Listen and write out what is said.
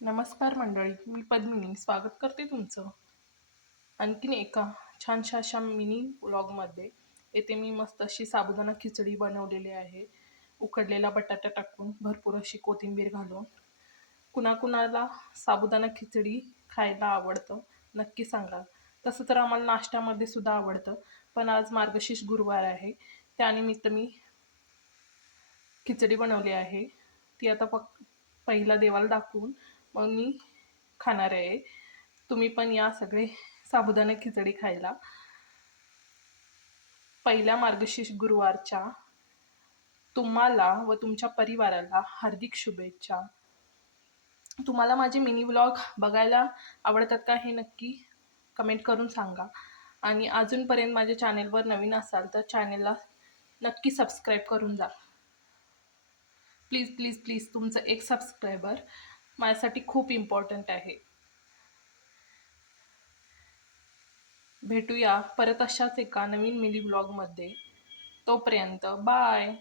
नमस्कार मंडळी, मी पद्मिनी स्वागत करते तुमचं आणखीन एका छानशा अशा मिनी व्लॉगमध्ये. येथे मी मस्त अशी साबुदाणा खिचडी बनवलेली आहे, उकडलेला बटाटा टाकून, भरपूर अशी कोथिंबीर घालून. कुणाकुणाला साबुदाणा खिचडी खायला आवडतं नक्की सांगा. तसं तर आम्हाला नाश्त्यामध्ये सुद्धा आवडतं, पण आज मार्गशीर्ष गुरुवार आहे, त्यानिमित्त मी खिचडी बनवली आहे. ती आता पहिला देवाला दाखवून मग मी खाणार आहे. तुम्ही पण या सगळे साबुदाणा खिचडी खायला. पहिल्या मार्गशीर्ष गुरुवारच्या तुम्हाला व तुमच्या परिवाराला हार्दिक शुभेच्छा. तुम्हाला माझे मिनी व्लॉग बघायला आवडतात का हे नक्की कमेंट करून सांगा. आणि अजूनपर्यंत माझ्या चॅनेलवर नवीन असाल तर चॅनेलला नक्की सबस्क्राईब करून जा. प्लीज प्लीज प्लीज, तुमचं एक सबस्क्रायबर माझ्यासाठी खूप इम्पॉर्टंट आहे. भेटूया परत अशाच एका नवीन मिनी ब्लॉगमध्ये. तोपर्यंत बाय.